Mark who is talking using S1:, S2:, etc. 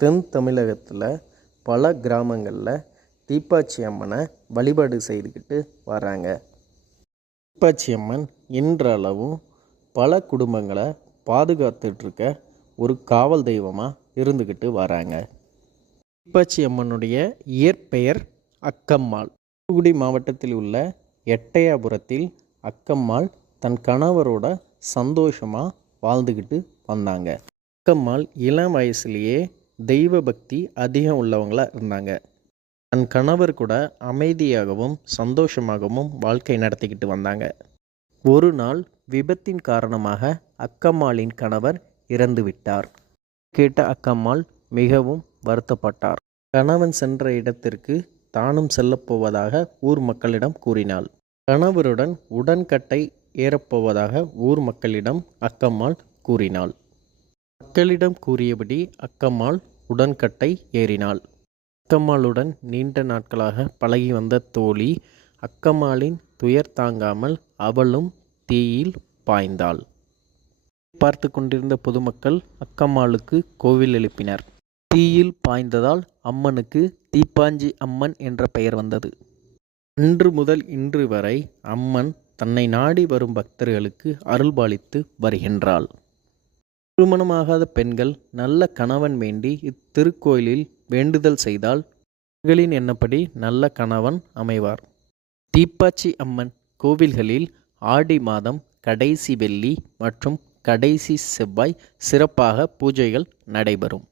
S1: தென் தமிழகத்தில் பல கிராமங்களில் தீப்பாச்சி அம்மனை வழிபாடு செய்துக்கிட்டு வராங்க. தீப்பாச்சி அம்மன் இன்றளவும் பல குடும்பங்களை பாதுகாத்துட்ருக்க ஒரு காவல் தெய்வமாக இருந்துக்கிட்டு வராங்க. தீப்பாச்சி அம்மனுடைய இயற்பெயர் அக்கம்மாள். தூத்துக்குடி மாவட்டத்தில் உள்ள எட்டயாபுரத்தில் அக்கம்மாள் தன் கணவரோட சந்தோஷமாக வாழ்ந்துக்கிட்டு வந்தாங்க. அக்கம்மாள் இளம் வயசுலேயே தெய்வ பக்தி அதிகம் உள்ளவங்களாக இருந்தாங்க. தன் கணவர் கூட அமைதியாகவும் சந்தோஷமாகவும் வாழ்க்கை நடத்திக்கிட்டு வந்தாங்க. ஒரு நாள் விபத்தின் காரணமாக அக்கம்மாளின் கணவர் இறந்து விட்டார். கேட்ட அக்கம்மாள் மிகவும் வருத்தப்பட்டார். கணவன் சென்ற இடத்திற்கு தானும் செல்லப்போவதாக ஊர் மக்களிடம் கூறினாள். கணவருடன் உடன்கட்டை ஏறப்போவதாக ஊர் மக்களிடம் அக்கம்மாள் கூறினாள். மக்களிடம் கூறியபடி அக்கம்மாள் உடன்கட்டை ஏறினாள். அக்கம்மாளுடன் நீண்ட நாட்களாக பழகி வந்த தோழி அக்கம்மாளின் துயர் தாங்காமல் அவளும் தீயில் பாய்ந்தாள். பார்த்து கொண்டிருந்த பொதுமக்கள் அக்கம்மாளுக்கு கோவில் எழுப்பினர். தீயில் பாய்ந்ததால் அம்மனுக்கு தீப்பாஞ்சி அம்மன் என்ற பெயர் வந்தது. அன்று முதல் இன்று வரை அம்மன் தன்னை நாடி வரும் பக்தர்களுக்கு அருள்பாலித்து வருகின்றாள். திருமணமாகாத பெண்கள் நல்ல கணவன் வேண்டி இத்திருக்கோயிலில் வேண்டுதல் செய்தால் அவர்களின் எண்ணப்படி நல்ல கணவன் அமைவார். தீப்பாச்சி அம்மன் கோவில்களில் ஆடி மாதம் கடைசி வெள்ளி மற்றும் கடைசி செவ்வாய் சிறப்பாக பூஜைகள் நடைபெறும்.